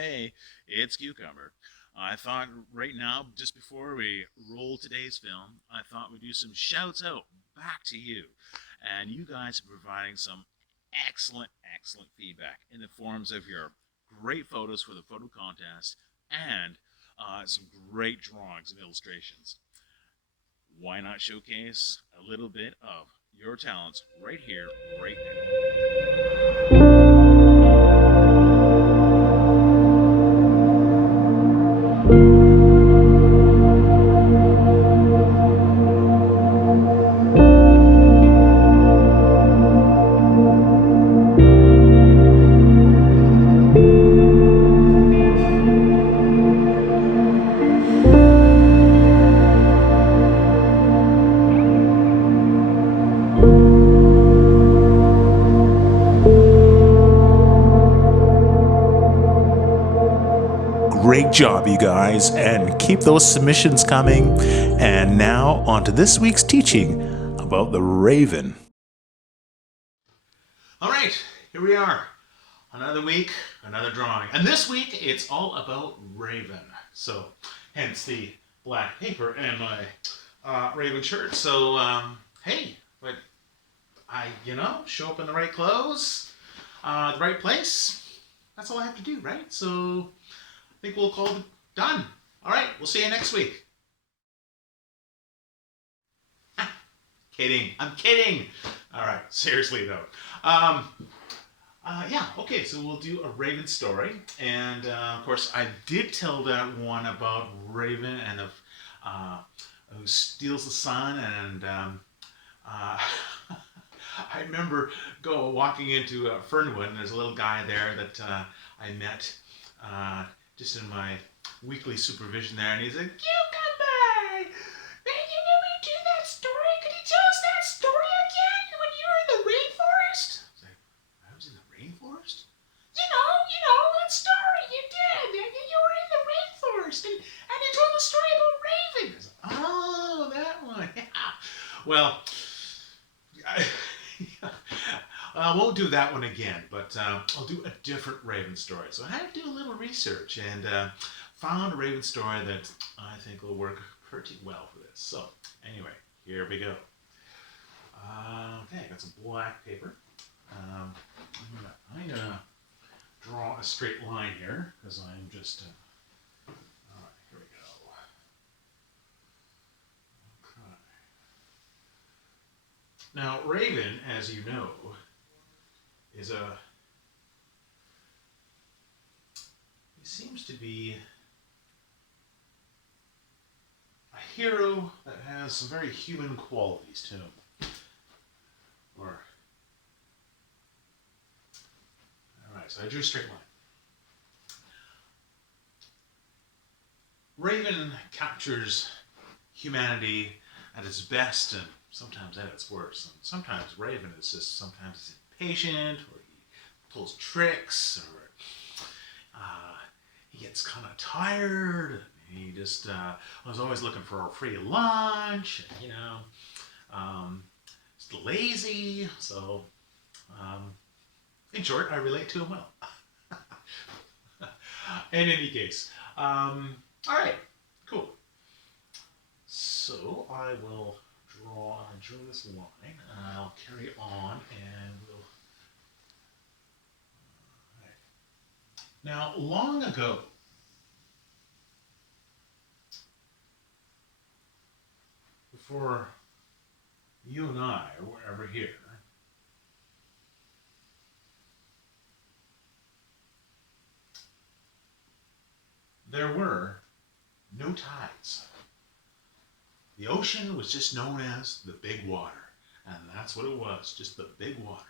Hey, it's Cucumber. I thought right now, just before we roll today's film, I thought we'd do some shouts out back to you. And you guys are providing some excellent feedback in the forms of your great photos for the photo contest and some great drawings and illustrations. Why not showcase a little bit of your talents right here, right now? Great job, you guys, and keep those submissions coming. And now, on to this week's teaching about the raven. All right, here we are. Another week, another drawing. And this week, it's all about raven. So, hence the black paper and my raven shirt. So, hey, but show up in the right clothes, the right place. That's all I have to do, right? So, I think we'll call it done. All right, we'll see you next week. Kidding. I'm kidding. All right, seriously though. Yeah, okay, so we'll do a Raven story. And of course, I did tell that one about Raven and who steals the sun. And I remember walking into Fernwood, and there's a little guy there that I met just in my weekly supervision there, and he's like, "Cucumber! Man, you know me do that story? Could you tell us that story again when you were in the rainforest?" I was like, "I was in the rainforest?" You know, that story you did. You were in the rainforest, and you told the story about Raven. I was like, "Oh, that one." Yeah. Well, I won't do that one again, but I'll do a different Raven story. So I had to do a little research and found a Raven story that I think will work pretty well for this. So anyway, here we go. Okay, I got some black paper. I'm gonna draw a straight line here because I'm just. All right, here we go. Okay. Now, Raven, as you know, is he seems to be a hero that has some very human qualities to him. Alright, so I drew a straight line. Raven captures humanity at its best and sometimes at its worst. And sometimes Raven is just sometimes impatient, or he pulls tricks, or he gets kind of tired. He just was always looking for a free lunch, just lazy. So, in short, I relate to him well. In any case, all right, cool. So I will draw this line. I'll carry on, and we'll. Now, long ago, before you and I were ever here, there were no tides. The ocean was just known as the big water, and that's what it was, just the big water.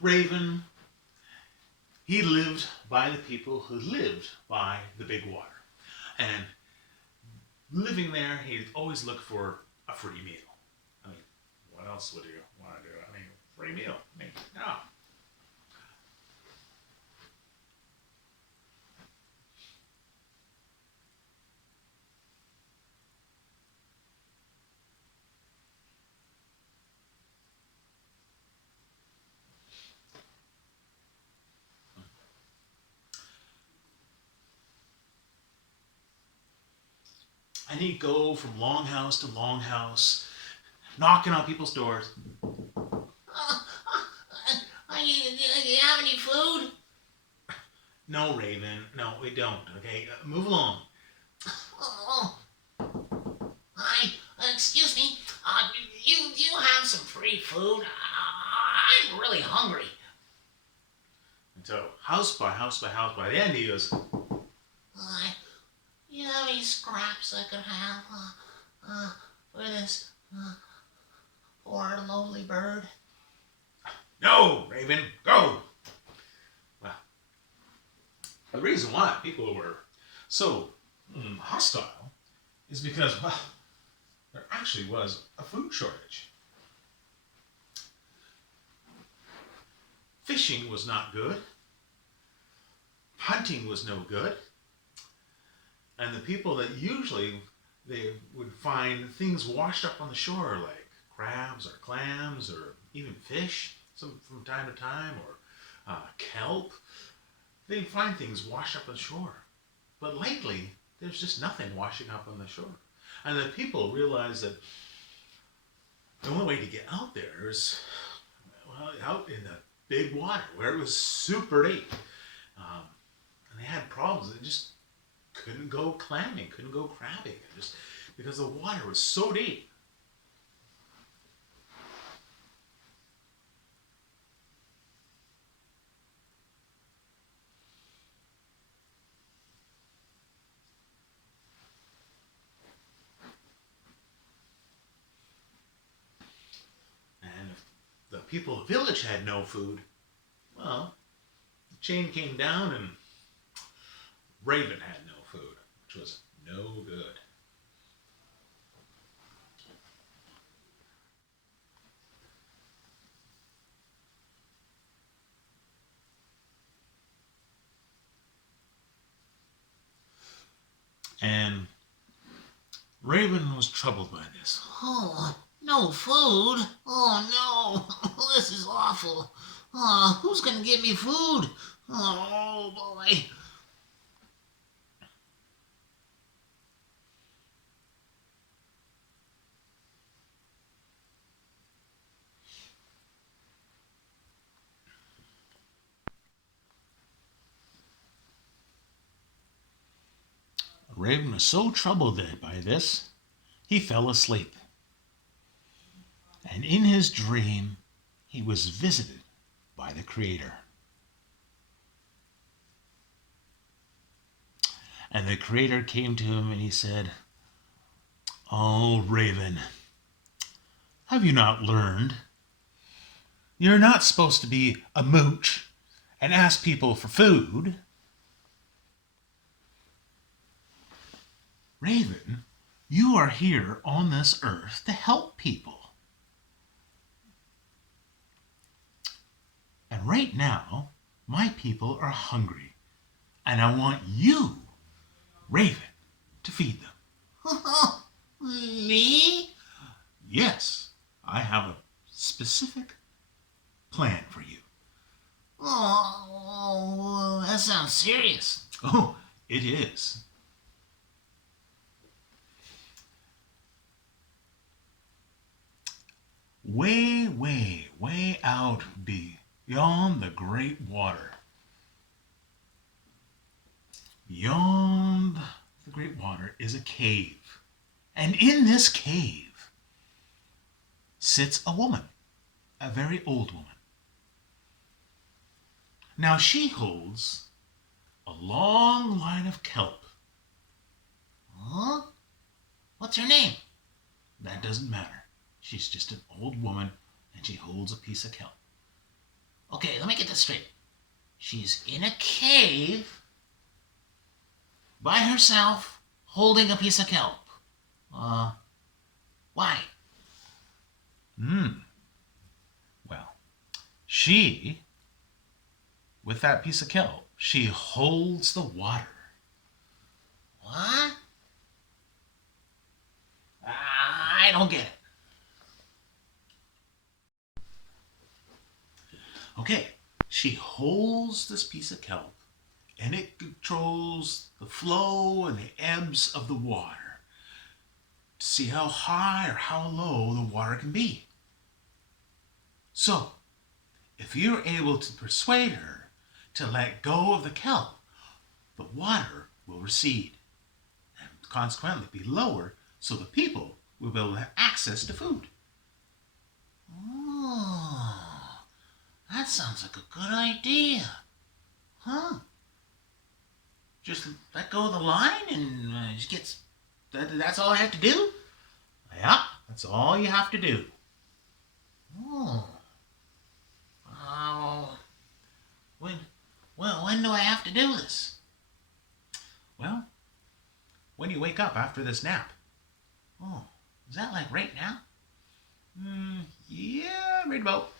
Raven, he lived by the people who lived by the big water. And living there, he'd always look for a free meal. I mean, what else would you want to do? I mean, free meal. I mean, no. And he'd go from longhouse to longhouse, knocking on people's doors. You have any food? No, Raven. No, we don't. Okay, move along. Oh, hi. Excuse me. Do you have some free food? I'm really hungry. And so, house by house by house, by the end he goes, You have any scraps I could have for this poor lonely bird? no, Raven, go. Well, the reason why people were so hostile is because, well, there actually was a food shortage. Fishing was not good. Hunting was no good. And the people that usually they would find things washed up on the shore like crabs or clams or even fish from time to time or kelp. They'd find things washed up on the shore. But lately, there's just nothing washing up on the shore. And the people realized that the only way to get out there is out in the big water where it was super deep. And they had problems. They just couldn't go clamming, couldn't go crabbing, just because the water was so deep. And if the people of the village had no food, well, the chain came down and Raven had no food, which was no good. And Raven was troubled by this. Oh, no food? Oh no, this is awful. Who's gonna get me food? Oh boy. Raven was so troubled by this, he fell asleep. And in his dream, he was visited by the Creator. And the Creator came to him and he said, "Oh, Raven, have you not learned? You're not supposed to be a mooch and ask people for food. Raven, you are here on this earth to help people. And right now, my people are hungry, and I want you, Raven, to feed them." Me? Yes, I have a specific plan for you. Oh, that sounds serious. Oh, it is. Way, way, way out beyond the great water. Beyond the great water is a cave. And in this cave sits a woman, a very old woman. Now she holds a long line of kelp. Huh? What's her name? That doesn't matter. She's just an old woman and she holds a piece of kelp. Okay, let me get this straight. She's in a cave by herself holding a piece of kelp. Why? Well, she, with that piece of kelp, she holds the water. What? I don't get it. Okay, she holds this piece of kelp and it controls the flow and the ebbs of the water. to see how high or how low the water can be. So, if you're able to persuade her to let go of the kelp, the water will recede and consequently be lower, so the people will be able to have access to food. Oh, that sounds like a good idea. Huh? Just let go of the line and she gets... That's all I have to do? Yeah, that's all you have to do. Oh. When do I have to do this? Well, when you wake up after this nap. Oh, is that like right now? Yeah, right about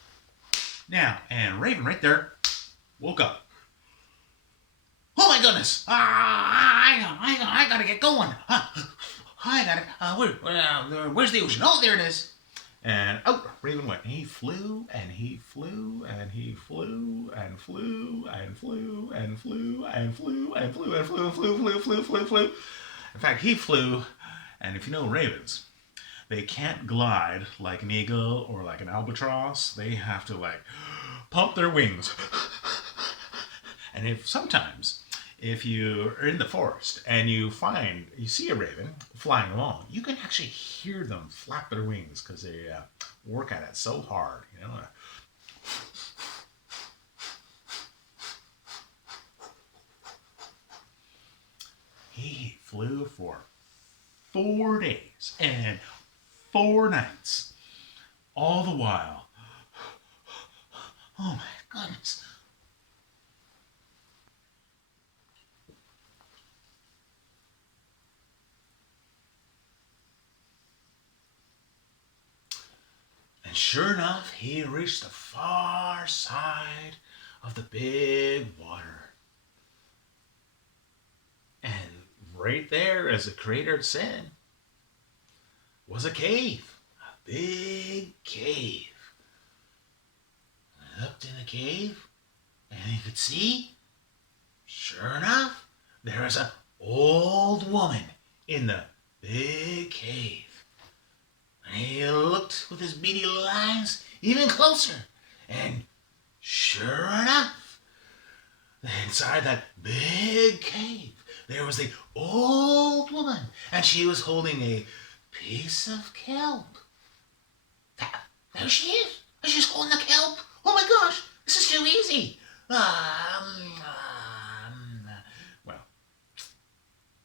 now. And Raven right there woke up. Oh my goodness! I gotta get going. Where's the ocean? Oh, there it is. And out Raven went. He flew and he flew and he flew and flew and flew and flew and flew and flew and flew and flew. In fact, he flew, and if you know ravens, they can't glide like an eagle or like an albatross. They have to like pump their wings. And if you are in the forest and you see a raven flying along, you can actually hear them flap their wings because they work at it so hard, you know. He flew for 4 days and 4 nights, all the while. Oh my goodness. And sure enough, he reached the far side of the big water. And right there, as the creator had said, was a cave. A big cave. And looked in the cave, and he could see, sure enough, there was an old woman in the big cave. And he looked with his beady little eyes even closer. And sure enough, inside that big cave, there was the old woman. And she was holding a piece of kelp. There she is. She's holding the kelp. Oh my gosh, this is too easy. Well,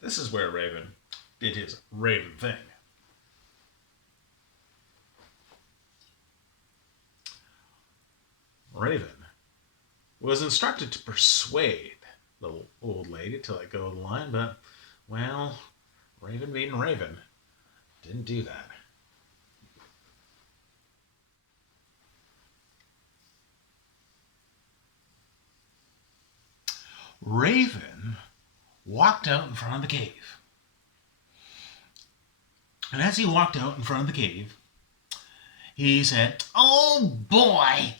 this is where Raven did his Raven thing. Raven was instructed to persuade the old lady to let go of the line, but, well, Raven being Raven didn't do that. Raven walked out in front of the cave. And as he walked out in front of the cave, he said, Oh boy.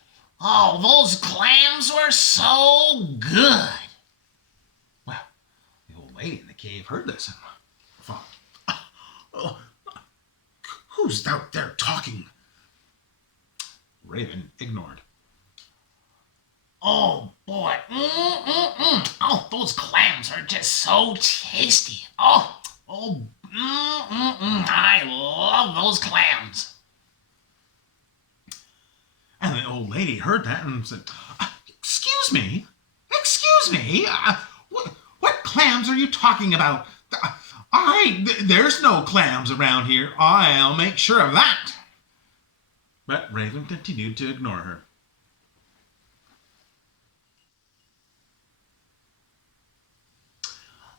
Oh, those clams were so good. Well, the old lady in the cave heard this and thought, who's out there talking? Raven ignored. Oh boy. Oh, those clams are just so tasty. I love those clams. And the old lady heard that and said, Excuse me? What clams are you talking about? There's no clams around here. I'll make sure of that. But Raven continued to ignore her.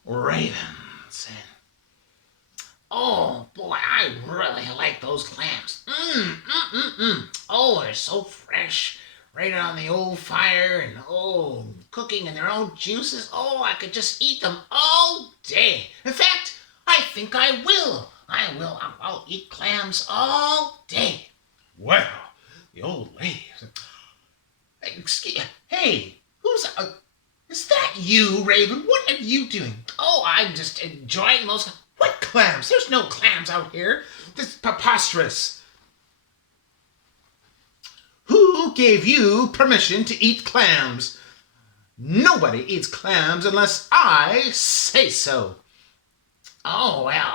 Raven said, Oh boy, I really like those clams. Oh, they're so fresh. Right on the old fire and cooking in their own juices. Oh, I could just eat them all day. In fact, I think I will. I'll eat clams all day. Well, the old lady said, Hey, is that you, Raven? What are you doing? Oh, I'm just enjoying those. What clams? There's no clams out here. This is preposterous. Who gave you permission to eat clams? Nobody eats clams unless I say so. Oh, well,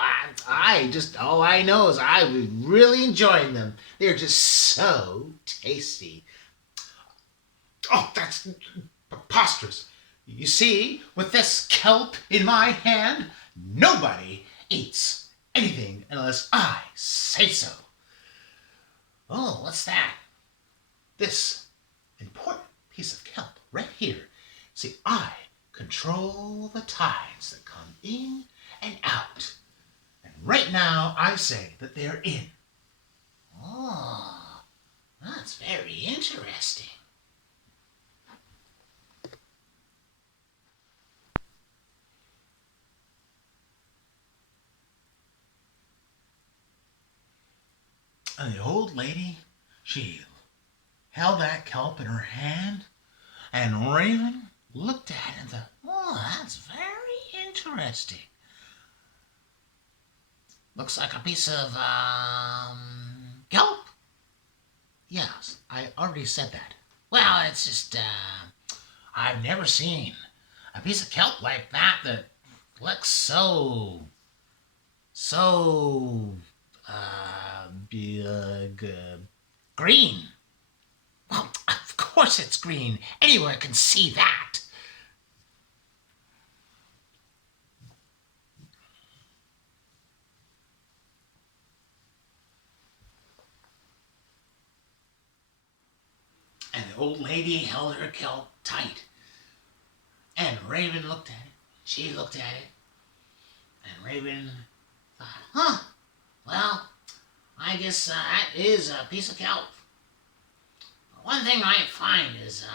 all I know is I was really enjoying them. They're just so tasty. Oh, that's preposterous. You see, with this kelp in my hand, nobody eats anything unless I say so. Oh, what's that? This important piece of kelp right here. See, I control the tides that come in and out. And right now, I say that they're in. Oh, that's very interesting. And the old lady, she held that kelp in her hand, and Raven looked at it and thought, Oh, that's very interesting. Looks like a piece of, kelp. Yes, I already said that. Well, it's just, I've never seen a piece of kelp like that looks so, green. Well, of course it's green. Anyone can see that. And the old lady held her kelp tight. And Raven looked at it. She looked at it. And Raven thought, well, I guess that is a piece of kelp. One thing I find is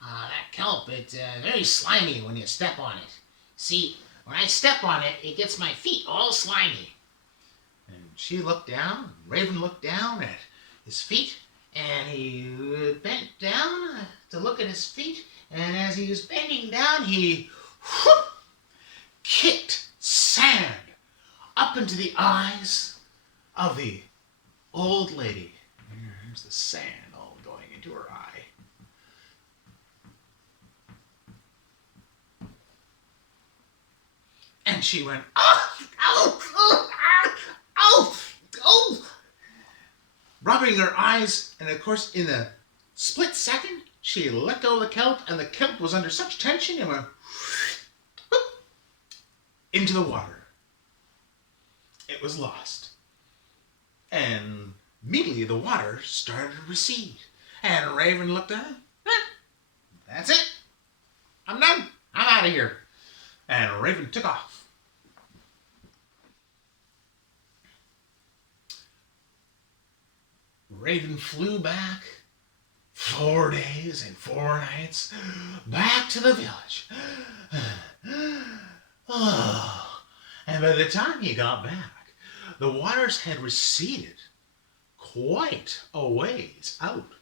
that kelp, it's very slimy when you step on it. See, when I step on it, it gets my feet all slimy. And she looked down, Raven looked down at his feet, and he bent down to look at his feet, and as he was bending down, he kicked sand up into the eyes of the old lady. Here's the sand all going into her eye. And she went, rubbing her eyes, and of course, in a split second, she let go of the kelp, and the kelp was under such tension, it went into the water. It was lost. And immediately the water started to recede. And Raven looked at it. That's it. I'm done. I'm out of here. And Raven took off. Raven flew back 4 days and 4 nights back to the village. Oh, and by the time he got back, the waters had receded quite a ways out.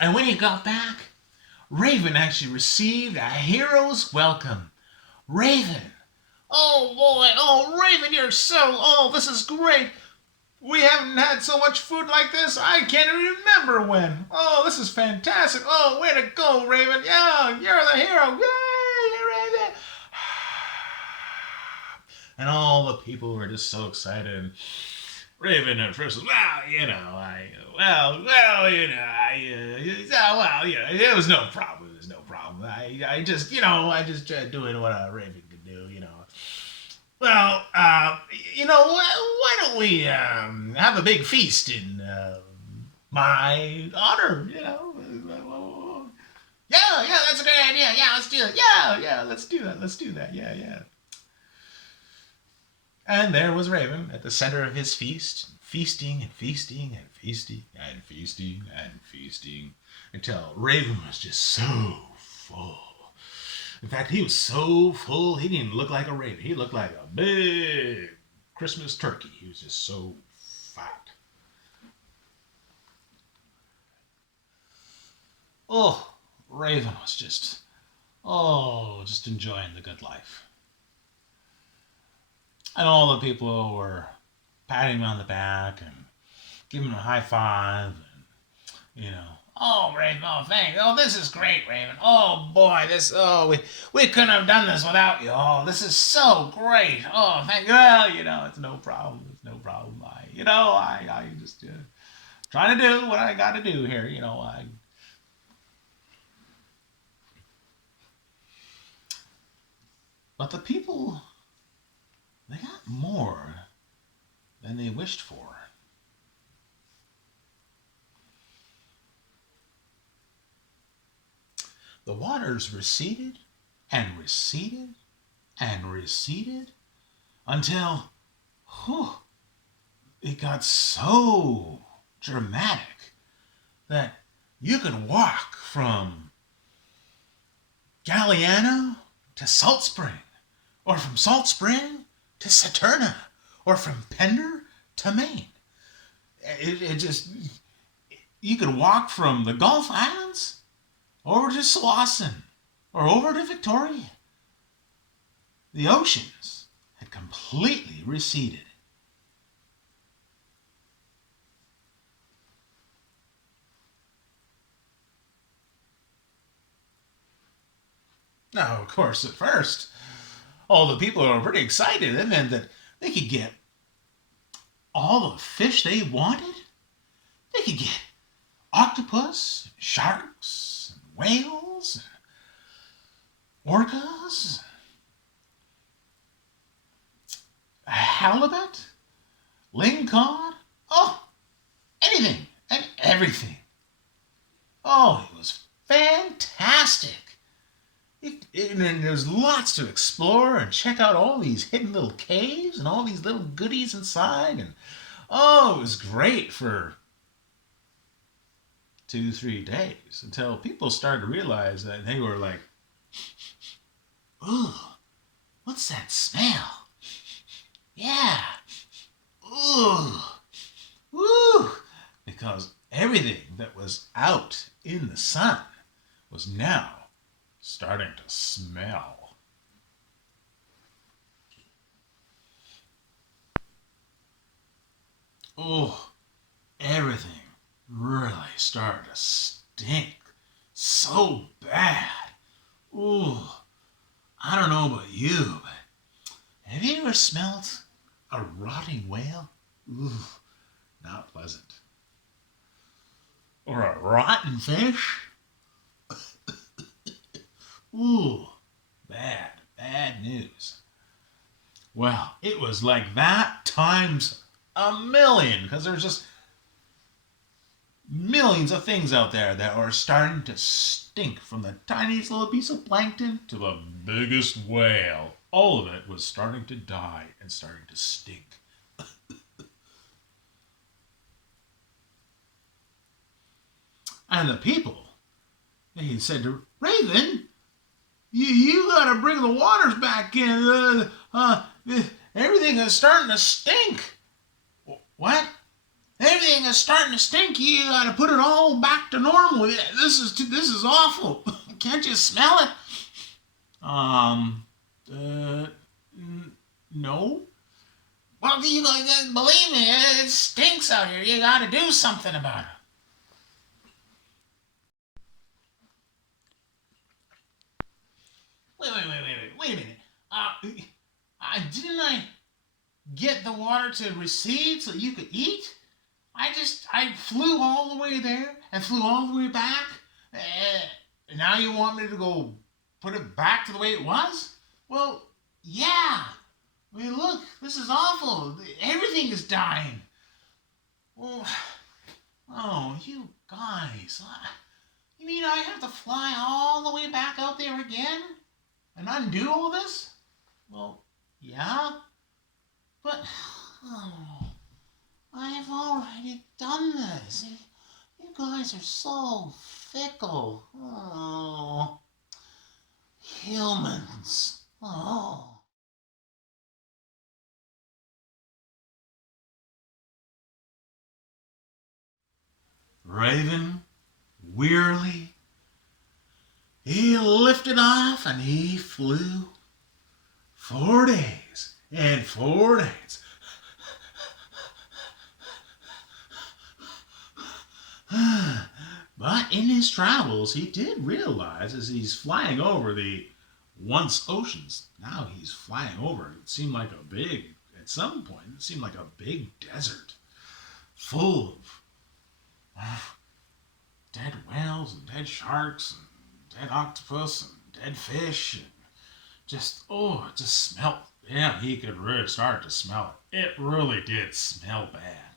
And when he got back, Raven actually received a hero's welcome. Raven. Oh boy, oh Raven, you're this is great. We haven't had so much food like this. I can't even remember when. Oh, this is fantastic. Oh, way to go, Raven. Yeah, you're the hero. Yay, Raven. And all the people were just so excited. Raven at first was, it was no problem. It was no problem. I just doing what a Raven could do, Well, why don't we have a big feast in my honor, Yeah, that's a great idea. Yeah, let's do it. Yeah, let's do that. Yeah. And there was Raven at the center of his feast, feasting and feasting and feasting and feasting and feasting, until Raven was just so full. In fact, he was so full, he didn't even look like a raven. He looked like a big Christmas turkey. He was just so fat. Oh, Raven was just enjoying the good life. And all the people were patting him on the back and giving him a high five. And, oh, Raven, oh, thanks. Oh, this is great, Raven. Oh, boy, we couldn't have done this without you. Oh, this is so great. Oh, thank you. Well, it's no problem. It's no problem. I just trying to do what I got to do here. But the people, they got more than they wished for. The waters receded and receded and receded until it got so dramatic that you could walk from Galliano to Salt Spring, or from Salt Spring to Saturna, or from Pender to Maine. You could walk from the Gulf Islands over to Slauson, or over to Victoria. The oceans had completely receded. Now, of course, at first, all the people were pretty excited. It meant that they could get all the fish they wanted. They could get octopus, sharks, whales, orcas, halibut, lingcod, anything and everything. Oh, it was fantastic. And there's lots to explore and check out all these hidden little caves and all these little goodies inside. And it was great for 2-3 days until people started to realize that they were like, ooh, what's that smell? Yeah. Ooh. Woo. Because everything that was out in the sun was now starting to smell. Oh, everything really started to stink so bad. Ooh, I don't know about you, but have you ever smelled a rotting whale? Ooh, not pleasant. Or a rotten fish? Ooh, bad news. Well, it was like that times a million, because there's just millions of things out there that are starting to stink, from the tiniest little piece of plankton to the biggest whale. All of it was starting to die and starting to stink. And the people, they said to Raven, you gotta bring the waters back in. Everything is starting to stink. What? Everything is starting to stink. You gotta put it all back to normal. This is awful. Can't you smell it? No. Well, you believe me, it stinks out here. You gotta do something about it. Wait a minute. Didn't I get the water to recede so you could eat? I flew all the way there and flew all the way back. And now you want me to go put it back to the way it was? Well, yeah. I mean, look, this is awful. Everything is dying. Oh, you guys. You mean I have to fly all the way back out there again? And undo all this? Well, yeah. But, I have already done this. You guys are so fickle. Oh, humans. Oh. Raven wearily he lifted off and he flew 4 days and 4 nights. But in his travels, he did realize as he's flying over the once oceans, now he's flying over, at some point, it seemed like a big desert full of dead whales and dead sharks and dead octopus and dead fish and it just smelled. Yeah, he could really start to smell it. It really did smell bad.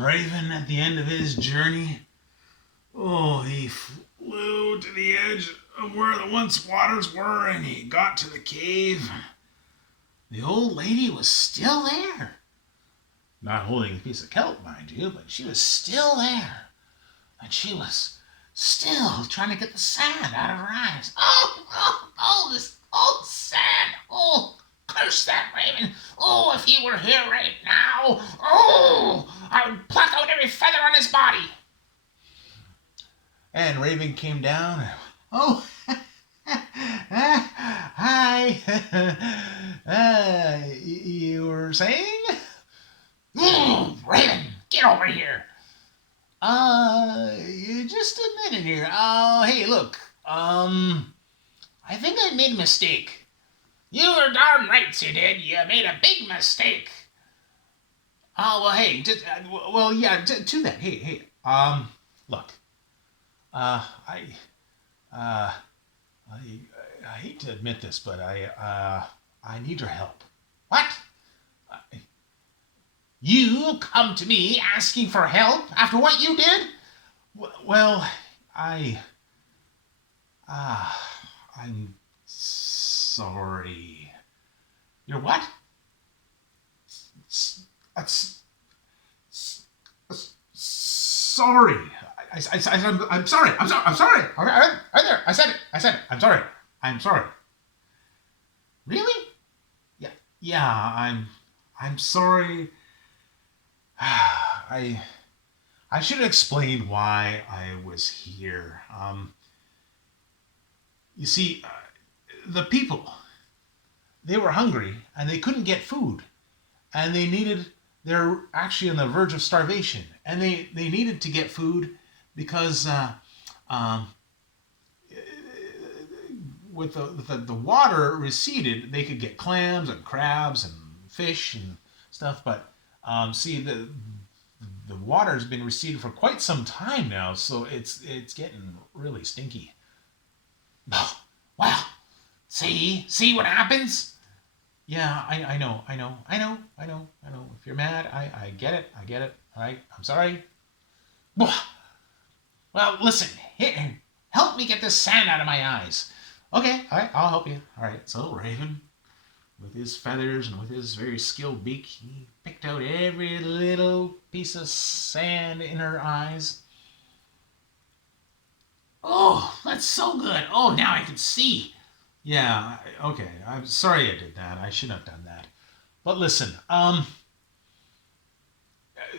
Raven, at the end of his journey, he flew to the edge of where the once waters were, and he got to the cave. The old lady was still there. Not holding a piece of kelp, mind you, but she was still there. And she was still trying to get the sand out of her eyes. This old sand. Oh, curse that Raven. Oh, if he were here right now. Oh, I would pluck out every feather on his body. And Raven came down. Oh, hi. You were saying? Raven, get over here. Just a minute here. Oh, hey, look. I think I made a mistake. You were darn right you did. You made a big mistake. Oh, well, hey, to that. Hey, look. I hate to admit this, but I need your help. What? You come to me asking for help after what you did? Well, I'm sorry. You're what? Sorry. I'm sorry. I'm sorry. Right there. I said it. I'm sorry. Really? Yeah. I'm sorry. I should explain why I was here. You see, the people, they were hungry and they couldn't get food, and they're actually on the verge of starvation, and they needed to get food because with the water receded, they could get clams and crabs and fish and stuff, but see, the water's been receded for quite some time now, so it's getting really stinky. Oh, well, see what happens? Yeah, I know. If you're mad, I get it. All right, I'm sorry. Well, listen, here, help me get this sand out of my eyes. Okay, all right, I'll help you. All right, so Raven, with his feathers and with his very skilled beak, he picked out every little piece of sand in her eyes. Oh, that's so good. Oh, now I can see. Yeah, okay, I'm sorry I did that. I shouldn't have done that. But listen,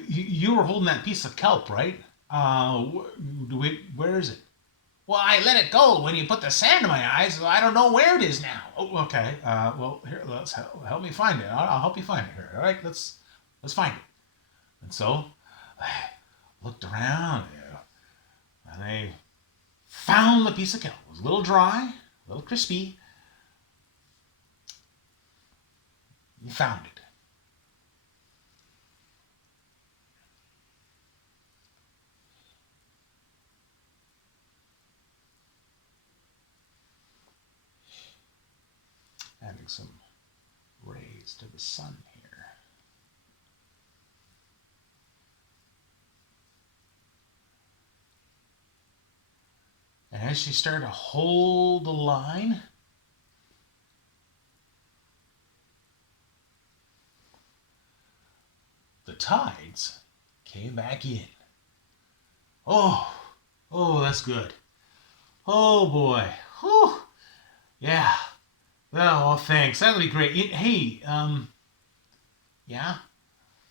you were holding that piece of kelp, right? Where is it? Well, I let it go when you put the sand in my eyes, so I don't know where it is now. Oh, okay. Well, here, let's help me find it. I'll help you find it here. All right, let's find it. And so, I looked around, and I found the piece of kelp. It was a little dry, a little crispy. You found it. Adding some rays to the sun here. And as she started to hold the line, the tides came back in. Oh, that's good. Oh boy. Whew. Yeah. Well, thanks. That'll be great. Hey, yeah?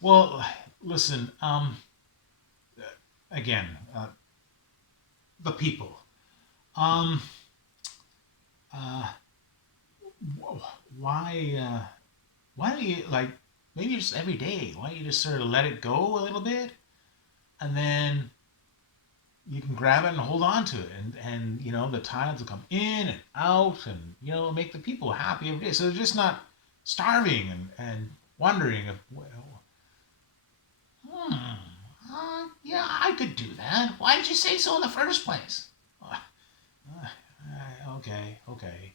Well, listen, again, the people. Um, why don't you, like, maybe just every day, why don't you just sort of let it go a little bit, and then you can grab it and hold on to it, and the tides will come in and out, and make the people happy every day, so they're just not starving and wondering if, well, yeah, I could do that. Why did you say so in the first place? Okay.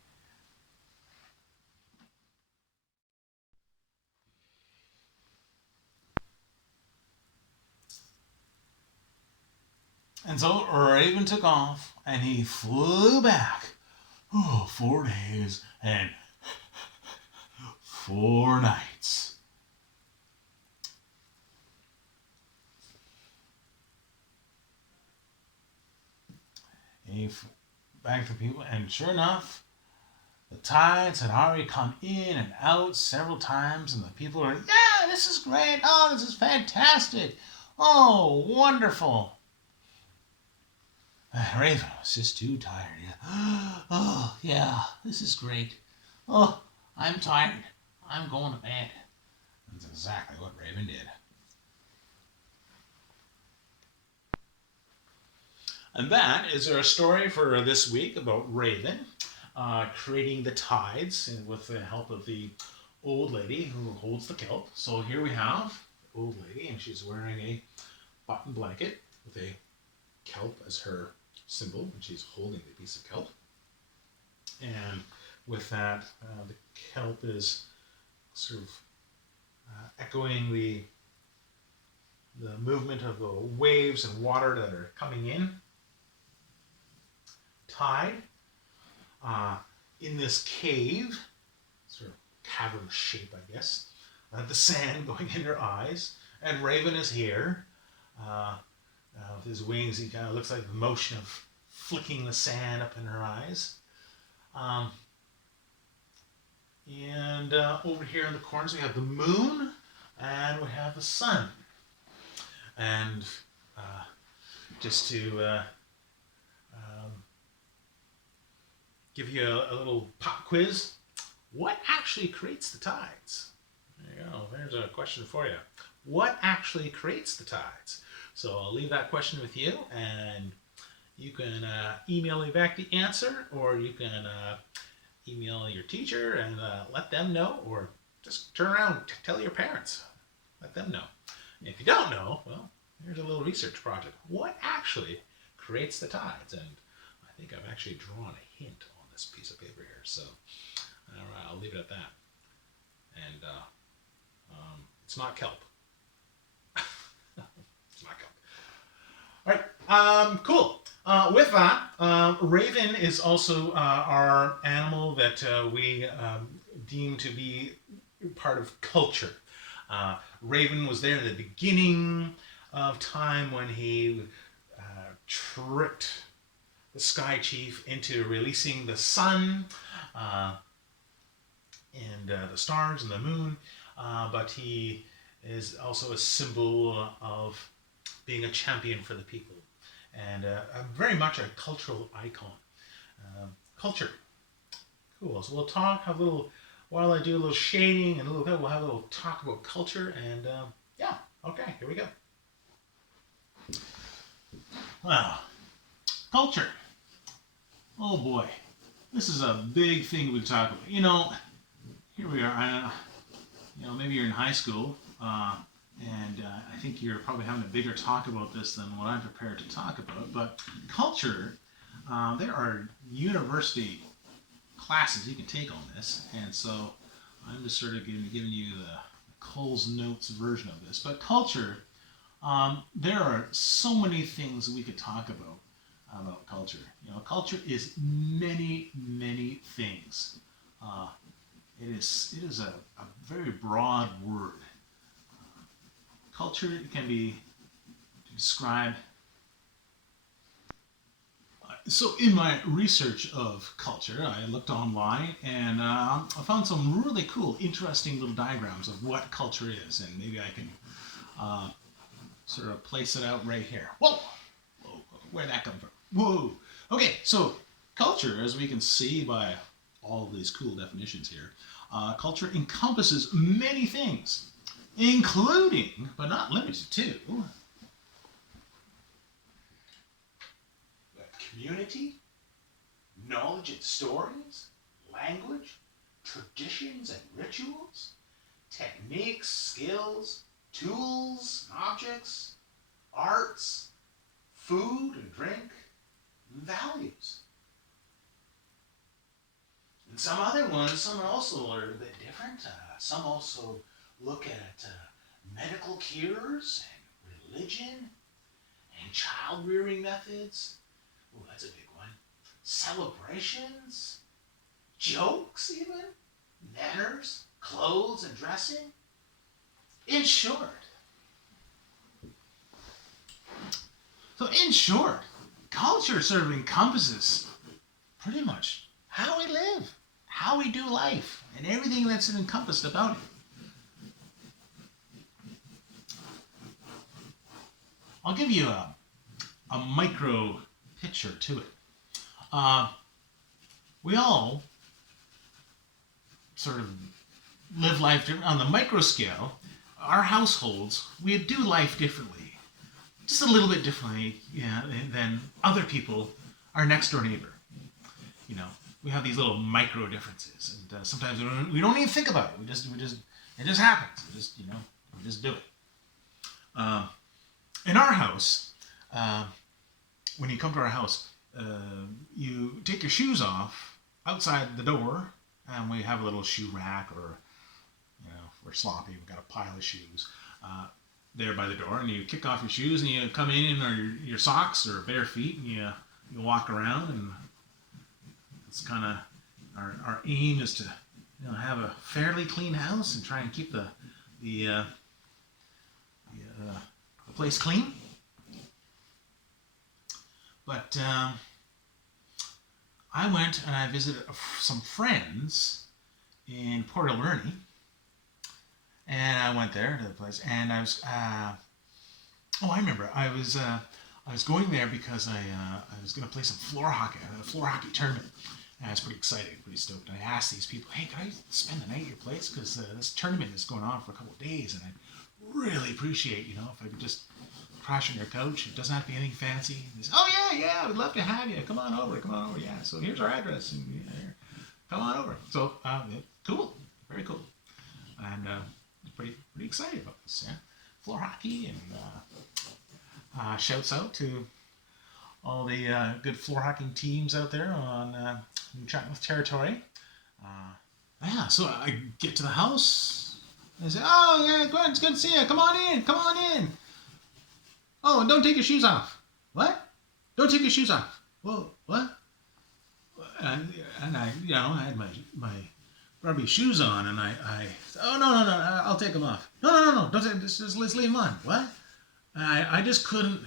And so Raven took off, and he flew back. 4 days and 4 nights. Back to people, and sure enough, the tides had already come in and out several times, and the people were like, yeah, this is great. Oh, this is fantastic. Oh, wonderful. Raven was just too tired. Oh, yeah, this is great. Oh, I'm tired. I'm going to bed. That's exactly what Raven did. And that is our story for this week about Raven creating the tides with the help of the old lady who holds the kelp. So here we have the old lady, and she's wearing a button blanket with a kelp as her symbol, and she's holding the piece of kelp. And with that, the kelp is sort of echoing the movement of the waves and water that are coming in. Tide in this cave, sort of cavern shape, I guess. The sand going in her eyes, and Raven is here. With his wings, he kind of looks like the motion of flicking the sand up in her eyes. And over here in the corners, we have the moon, and we have the sun. And just to give you a little pop quiz, what actually creates the tides? There you go. There's a question for you. What actually creates the tides? So I'll leave that question with you, and you can email me back the answer, or you can email your teacher and let them know, or just turn around and tell your parents. Let them know. And if you don't know, well, here's a little research project. What actually creates the tides? And I think I've actually drawn a hint on this piece of paper here. So, all right, I'll leave it at that. And it's not kelp. It's not kelp. All right, cool. With that, Raven is also our animal that we deem to be part of culture. Raven was there in the beginning of time when he tricked the Sky Chief into releasing the sun and the stars and the moon, but he is also a symbol of being a champion for the people, and very much a cultural icon. Culture. Cool. So we'll have a little, while I do a little shading and a little bit, we'll have a little talk about culture, and yeah, okay, here we go. Wow. Culture. Oh boy. This is a big thing we talk about. Here we are. Maybe you're in high school, and I think you're probably having a bigger talk about this than what I'm prepared to talk about. But culture, there are university classes you can take on this, and so I'm just sort of giving you the Cole's Notes version of this. But culture, there are so many things we could talk about culture. Culture is many, many things. It is a very broad word. Culture can be described. So in my research of culture, I looked online, and I found some really cool, interesting little diagrams of what culture is, and maybe I can sort of place it out right here. Whoa! Whoa! Where'd that come from? Whoa! Okay, so culture, as we can see by all of these cool definitions here, culture encompasses many things, including, but not limited to, community, knowledge and stories, language, traditions and rituals, techniques, skills, tools, objects, arts, food and drink, and values. And some other ones, some also are a bit different. Some also look at medical cures and religion and child rearing methods. Oh, that's a big one. Celebrations, jokes even, manners, clothes and dressing. In short, culture sort of encompasses pretty much how we live, how we do life, and everything that's encompassed about it. I'll give you a micro picture to it. We all sort of live life on the micro scale. Our households, we do life differently, just a little bit differently, than other people, our next door neighbor. You know, we have these little micro differences, and sometimes we don't even think about it. It just happens. We just do it. In our house, when you come to our house, you take your shoes off outside the door, and we have a little shoe rack, or we're sloppy. We've got a pile of shoes there by the door, and you kick off your shoes, and you come in your socks or bare feet, and you walk around, and it's kind of our aim is to have a fairly clean house and try and keep the place clean. But I went and I visited some friends in Port Alberni, and I went there to the place, and I was I remember I was going there because I was going to play some floor hockey, a floor hockey tournament, and I was pretty excited, pretty stoked. And I asked these people, "Hey, can I spend the night at your place? Because this tournament is going on for a couple of days, and I'd really appreciate, if I could just crash on your couch. It doesn't have to be anything fancy." And they said, "Oh yeah, I would love to have you. Come on over. Yeah. So here's our address, and here, come on over." So cool, very cool, and pretty excited about this. Yeah, floor hockey, and shouts out to all the good floor hockey teams out there on New Chatmouth territory. So I get to the house. And I say, "Oh yeah, Quentin, it's good to see you. Come on in. Oh, and don't take your shoes off." "What? Don't take your shoes off." "Well, what?" And I had my rubby shoes on, and I "Oh, no, I'll take them off." No, don't take, just let's leave them on." "What?" I just couldn't.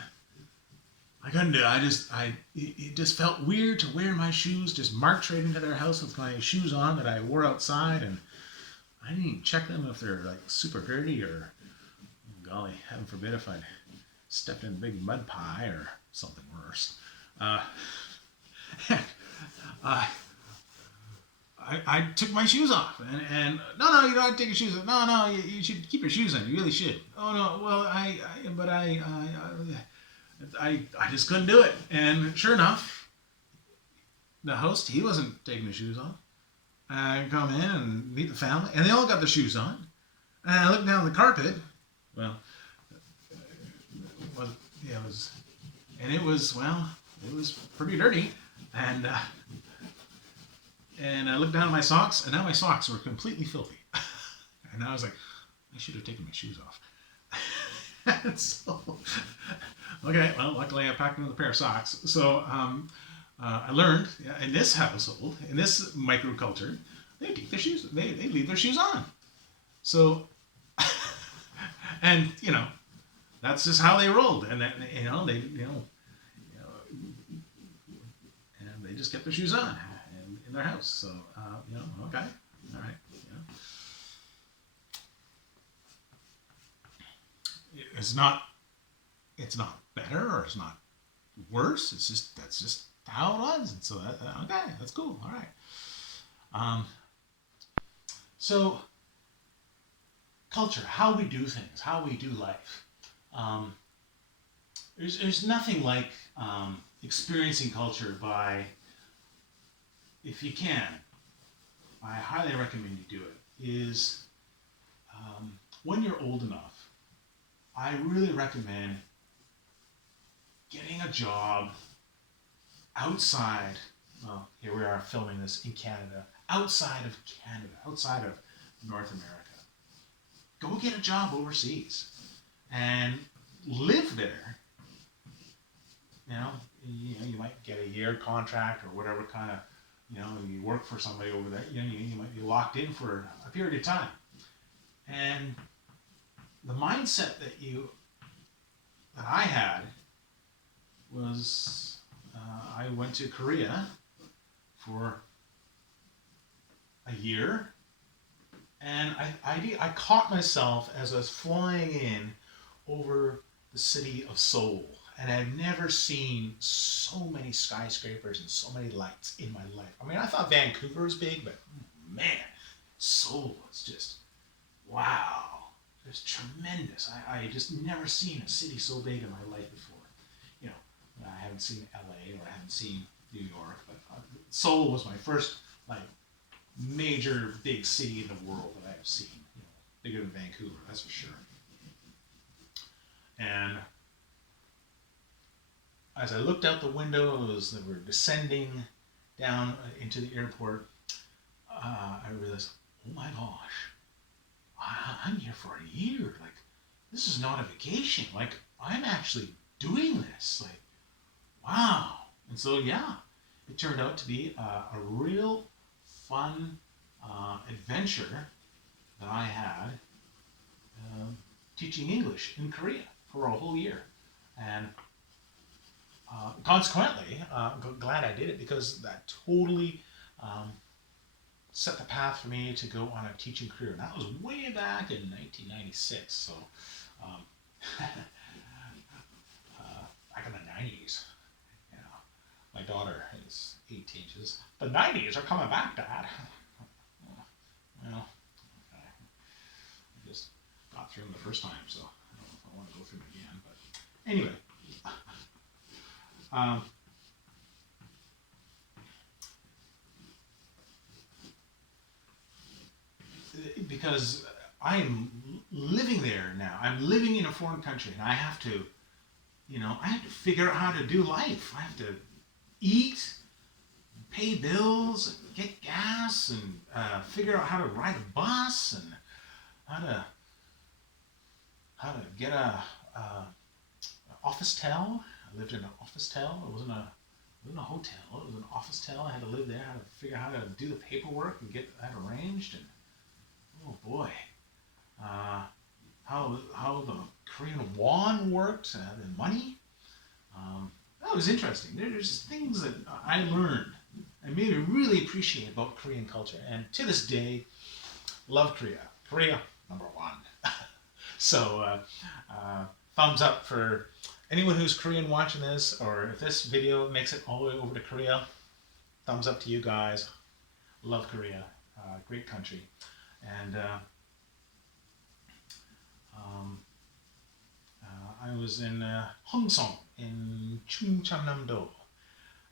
I couldn't do it. It just felt weird to wear my shoes, just march right into their house with my shoes on that I wore outside, and I didn't even check them if they're like super dirty, or golly, heaven forbid if I'd stepped in a big mud pie or something worse. I took my shoes off, and no, you don't have to take your shoes off. No, you should keep your shoes on. You really should. "Oh no, well I just couldn't do it." And sure enough, the host, he wasn't taking his shoes off. I come in and meet the family, and they all got their shoes on. And I look down the carpet. Well, it was pretty dirty, and I looked down at my socks, and now my socks were completely filthy. And I was like, I should have taken my shoes off. And so, okay, well, luckily I packed another pair of socks. So I learned in this household, in this microculture, they take their shoes, they leave their shoes on. So, and that's just how they rolled, and then, and they just kept their shoes on in their house. So okay, all right. It's not it's not better or it's not worse. It's just that's just how it was. And so okay, that's cool. All right. So culture, how we do things, how we do life. There's nothing like experiencing culture by, if you can, I highly recommend you do it, is when you're old enough, I really recommend getting a job outside, well, here we are filming this in Canada, outside of North America. Go get a job overseas and live there. You might get a year contract or whatever kind of, you work for somebody over there, you might be locked in for a period of time. And the mindset that I had was, I went to Korea for a year, and I caught myself as I was flying in over the city of Seoul, and I've never seen so many skyscrapers and so many lights in my life. I mean, I thought Vancouver was big, but man, Seoul was just, wow, it's tremendous. I just never seen a city so big in my life before. I haven't seen LA or I haven't seen New York, but Seoul was my first major big city in the world that I've seen. Bigger than Vancouver, that's for sure. And as I looked out the window as they were descending down into the airport, I realized, oh my gosh, I'm here for a year. Like, this is not a vacation. Like, I'm actually doing this. Like, wow. And so, yeah, it turned out to be a real fun adventure that I had teaching English in Korea for a whole year. And consequently, glad I did it, because that totally set the path for me to go on a teaching career. And that was way back in 1996. So back in the 90s. My daughter is 8 inches. The 90s are coming back, Dad. Well, okay. I just got through them the first time, so I don't know if I want to go through them again. But anyway, because I am living there now. I'm living in a foreign country, and I have to figure out how to do life. I have to eat, pay bills, and get gas, and figure out how to ride a bus, and how to get a office-tel. I lived in an office-tel. It wasn't a hotel. It was an office-tel. I had to live there. I had to figure out how to do the paperwork and get that arranged. And oh boy, how the Korean won worked, and money. That was interesting. There's things that I learned and made me really appreciate about Korean culture. And to this day, love Korea. Korea, number one. So, thumbs up for anyone who's Korean watching this, or if this video makes it all the way over to Korea, thumbs up to you guys. Love Korea. Great country. And I was in Hongseong in Chungcheongnam-do,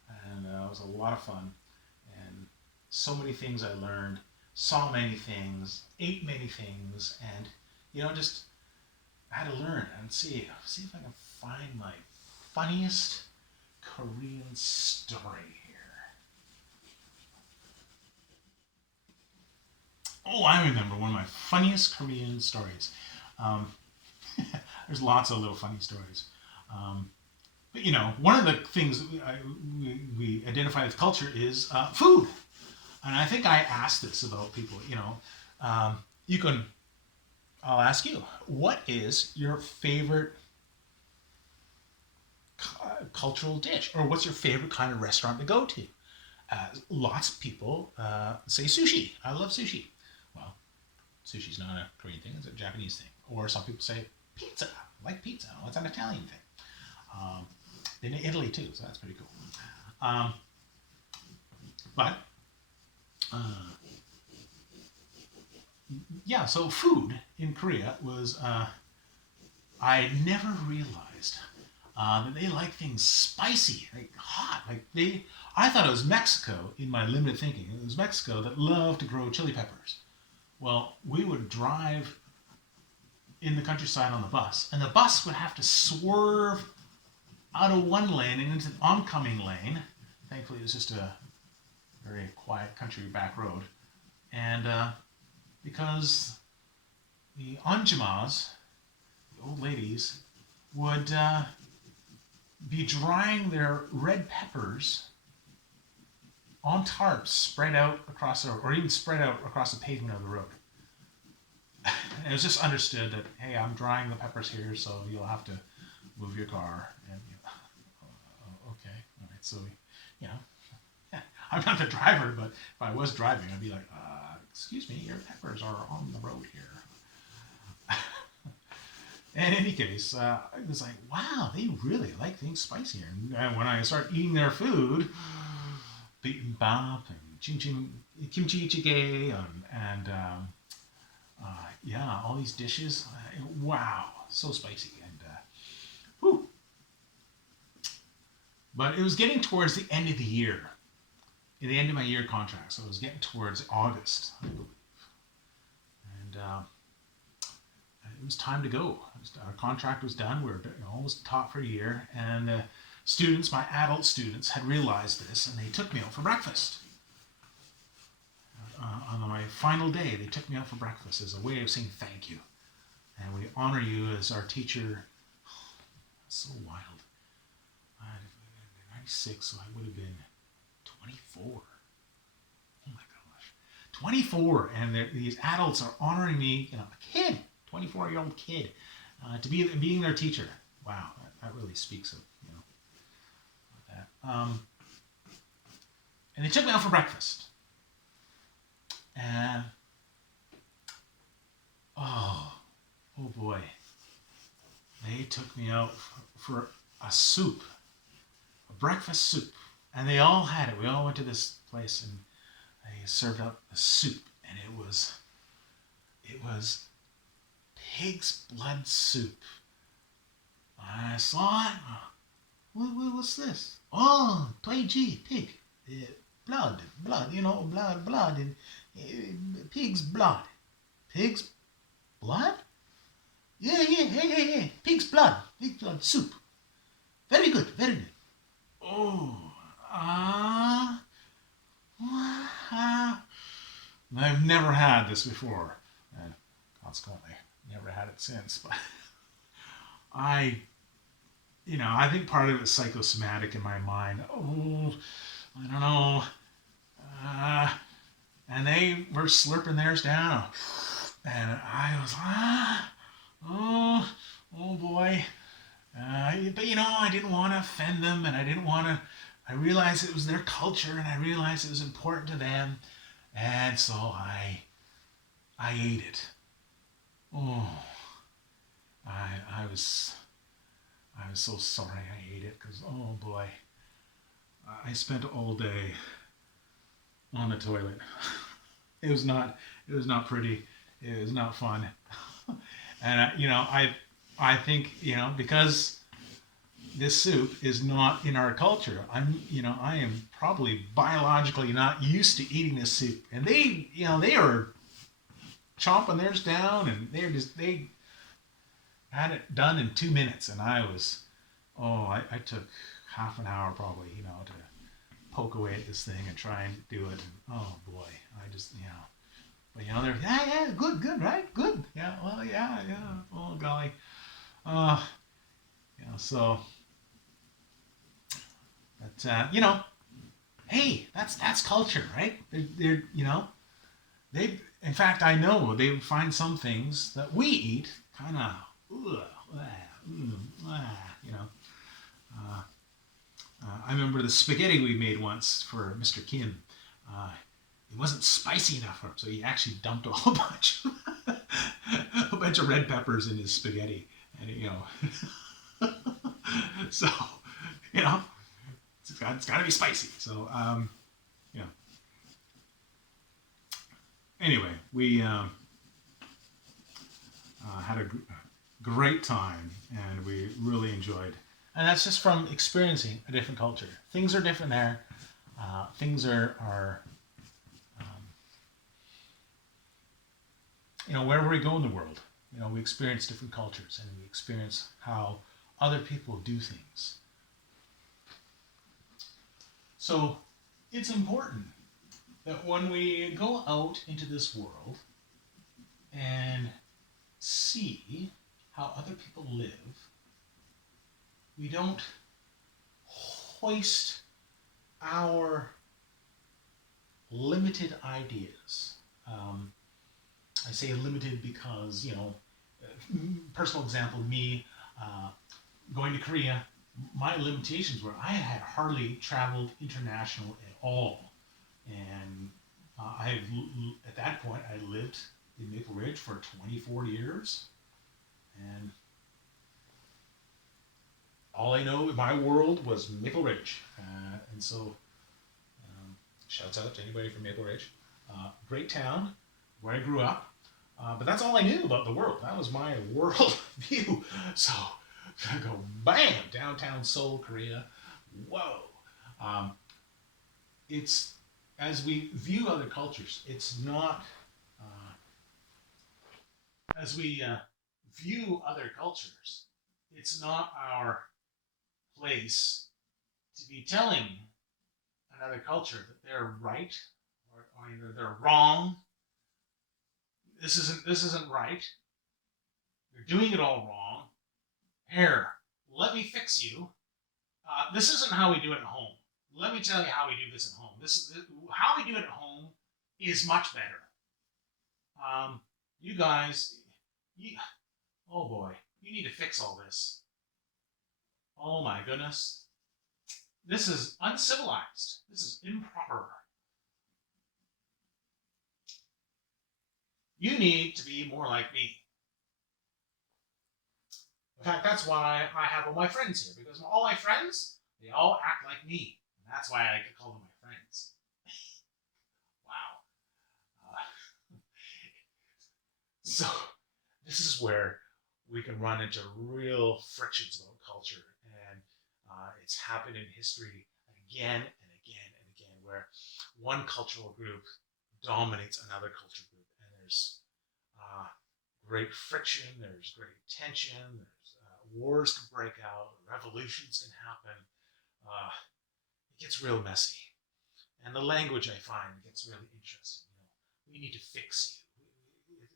and it was a lot of fun, and so many things I learned, saw many things, ate many things, and just I had to learn and see if I can find my funniest Korean story here. Oh, I remember one of my funniest Korean stories. There's lots of little funny stories. But one of the things we identify with culture is food. And I think I asked this about people, I'll ask you, what is your favorite cultural dish? Or what's your favorite kind of restaurant to go to? Lots of people say sushi. I love sushi. Well, sushi's not a Korean thing, it's a Japanese thing. Or some people say pizza. I like pizza. Oh, it's an Italian thing. In Italy too, so that's pretty cool. But yeah, so food in Korea was, I never realized that they like things spicy, like hot. I thought it was Mexico in my limited thinking. It was Mexico that loved to grow chili peppers. Well, we would drive in the countryside on the bus, and the bus would have to swerve out of one lane and into the oncoming lane. Thankfully, it was just a very quiet country back road. And because the anjamas, the old ladies, would be drying their red peppers on tarps spread out across the road, or even spread out across the pavement of the road. And it was just understood that, hey, I'm drying the peppers here, so you'll have to move your car. And okay, all right. So, I'm not the driver, but if I was driving, I'd be like, excuse me, your peppers are on the road here. In any case, I was like, wow, they really like things spicier. And when I start eating their food, bibimbap and kimchi jjigae and yeah, all these dishes, wow, so spicy. And whew. But it was getting towards the end of the year, in the end of my year contract, so it was getting towards August, I believe. And it was time to go. Our contract was done. We were almost taught for a year, and students, my adult students, had realized this, and they took me out for breakfast. On my final day, they took me out for breakfast as a way of saying thank you. And we honor you as our teacher. So wild. 96, so I would have been 24. Oh my gosh. 24, and these adults are honoring me, a kid, 24-year-old kid, to be being their teacher. Wow, that really speaks of, that. And they took me out for breakfast. And, oh boy. They took me out for a soup, a breakfast soup. And they all had it. We all went to this place and they served up a soup. And it was pig's blood soup. I saw it. What's this? Oh, pig. Blood, blood, and pig's blood. Pig's blood? Yeah. Pig's blood soup. Very good. Oh, I've never had this before, and consequently, never had it since. But I think part of it is psychosomatic in my mind. Oh, I don't know. And they were slurping theirs down, and I was oh boy. But I didn't want to offend them, and I realized it was their culture, and I realized it was important to them, and so I ate it. Oh, I was so sorry I ate it, because oh boy, I spent all day on the toilet. It was not pretty. It was not fun. And I think, because this soup is not in our culture, I am probably biologically not used to eating this soup. And they are chomping theirs down, and they had it done in 2 minutes. And I took half an hour probably, to poke away at this thing and try and do it. And oh boy, I just, but they're, yeah, good, right? Good. Yeah, well, yeah. Oh golly. So, but, hey, that's culture, right? They're they, in fact, I know they find some things that we eat kind of, I remember the spaghetti we made once for Mr. Kim. It wasn't spicy enough for him, so he actually dumped a whole bunch of red peppers in his spaghetti. And so it's got to be spicy. So anyway, we had a great time, and we really enjoyed. And that's just from experiencing a different culture. Things are different there. Things are wherever we go in the world, we experience different cultures, and we experience how other people do things. So it's important that when we go out into this world and see how other people live, we don't hoist our limited ideas. I say limited because, personal example, me going to Korea, my limitations were I had hardly traveled international at all. And at that point, I lived in Maple Ridge for 24 years. And all I know in my world was Maple Ridge. And so, shouts out to anybody from Maple Ridge. Great town where I grew up. But that's all I knew about the world. That was my world view. So I go, bam, downtown Seoul, Korea. Whoa. It's, as we view other cultures, it's not, as we view other cultures, it's not our place to be telling another culture that they're right or either they're wrong. This isn't right. You're doing it all wrong. Here, let me fix you. This isn't how we do it at home. Let me tell you how we do this at home. How we do it at home is much better. You guys, oh boy, you need to fix all this. Oh my goodness. This is uncivilized. This is improper. You need to be more like me. In fact, that's why I have all my friends here, because all my friends, they all act like me. And that's why I could call them my friends. Wow. So, this is where we can run into real frictions about culture. And it's happened in history again and again and again, where one cultural group dominates another cultural group. And there's great friction, there's great tension, there's wars can break out, revolutions can happen. It gets real messy. And the language, I find, gets really interesting. We need to fix you.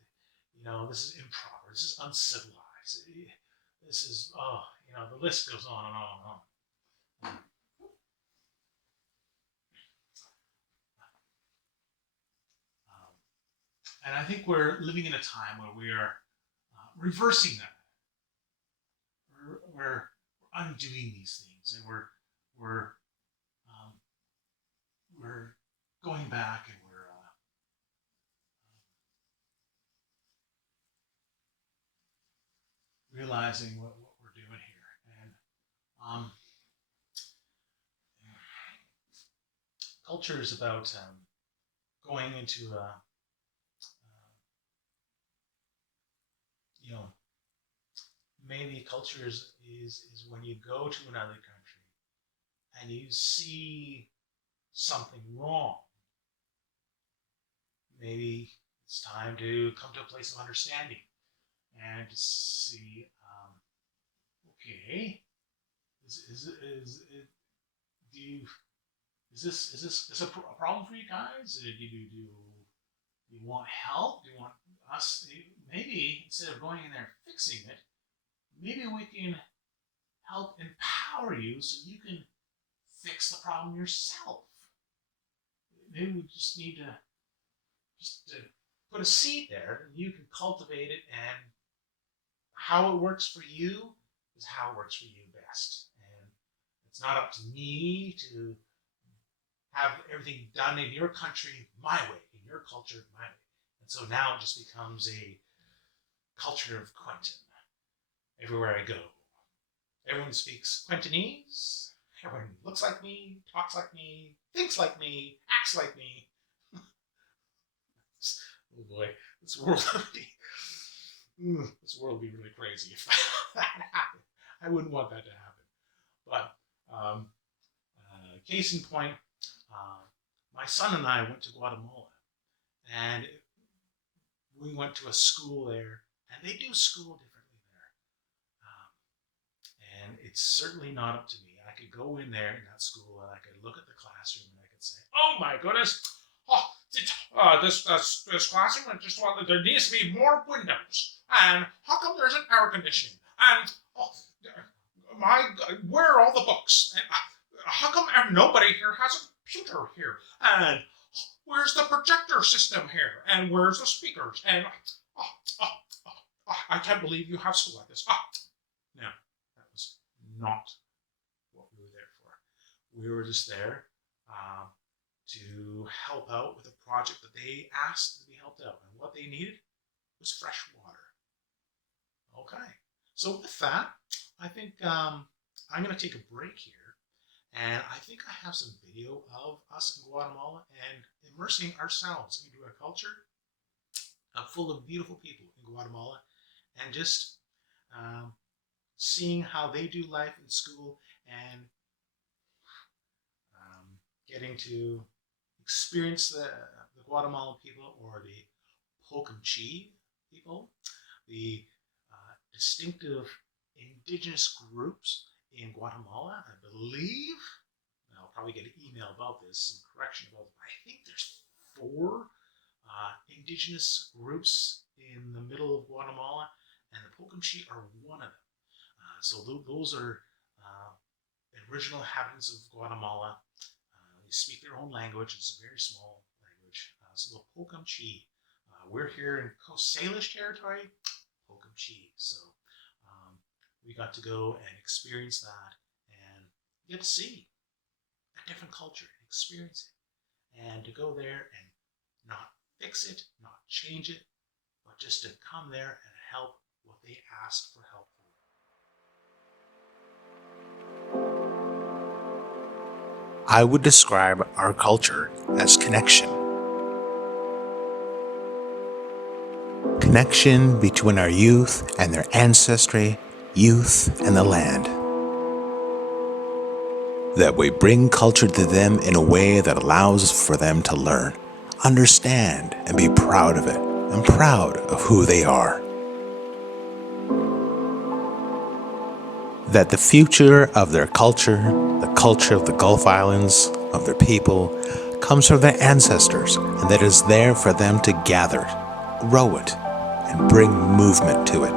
This is improper. This is uncivilized. This is, the list goes on and on and on. And I think we're living in a time where we are reversing that. We're undoing these things, and we're going back, and we're realizing what we're doing here. And culture is about going into maybe culture is when you go to another country and you see something wrong. Maybe it's time to come to a place of understanding and to see, okay, is this a problem for you guys? Do you want help? Do you want us? Maybe instead of going in there and fixing it, maybe we can help empower you so you can fix the problem yourself. Maybe we just need to put a seed there, and you can cultivate it, and how it works for you is how it works for you best. And it's not up to me to have everything done in your country my way, in your culture my way. And so now it just becomes a culture of Quentin. everywhere I go. Everyone speaks Quentinese. Everyone looks like me, talks like me, thinks like me, acts like me. Oh boy, this world would be really crazy if that happened. I wouldn't want that to happen. But case in point, my son and I went to Guatemala, and we went to a school there, and they do school differently there. And it's certainly not up to me. I could go in there in that school, and I could look at the classroom, and I could say, "Oh my goodness! This classroom, there needs to be more windows. And how come there's an air conditioning? And where are all the books? And how come nobody here has a computer here? And where's the projector system here? And where's the speakers? And I can't believe you have school like this." No, that was not what we were there for. We were just there to help out with a project that they asked to be helped out. And what they needed was fresh water. Okay, so with that, I think I'm going to take a break here. And I think I have some video of us in Guatemala and immersing ourselves into a culture full of beautiful people in Guatemala, and just seeing how they do life in school, and getting to experience the Guatemalan people, or the Pocumchi people, the distinctive indigenous groups in Guatemala. I believe, and I'll probably get an email about this, some correction about it, I think there's 4 indigenous groups in the middle of Guatemala, and the Pocumchi are one of them. So those are original inhabitants of Guatemala. They speak their own language. It's a very small language. So the Pocumchi. We're here in Coast Salish territory, Pocumchi. So we got to go and experience that, and get to see a different culture and experience it. And to go there and not fix it, not change it, but just to come there and help what they asked for help for. I would describe our culture as connection. Connection between our youth and their ancestry, youth and the land. That we bring culture to them in a way that allows for them to learn, understand, and be proud of it, and proud of who they are. That the future of their culture, the culture of the Gulf Islands, of their people, comes from their ancestors, and that is there for them to gather, grow it, and bring movement to it.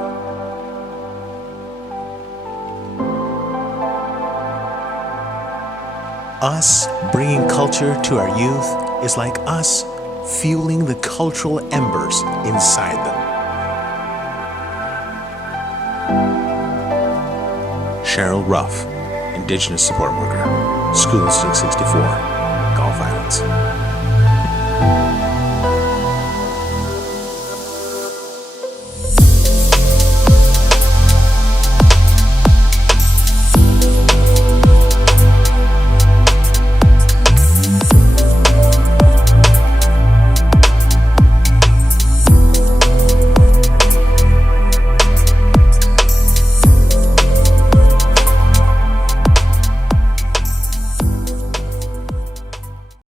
Us bringing culture to our youth is like us fueling the cultural embers inside them. Cheryl Ruff, Indigenous Support Worker, School 664, Gulf Islands.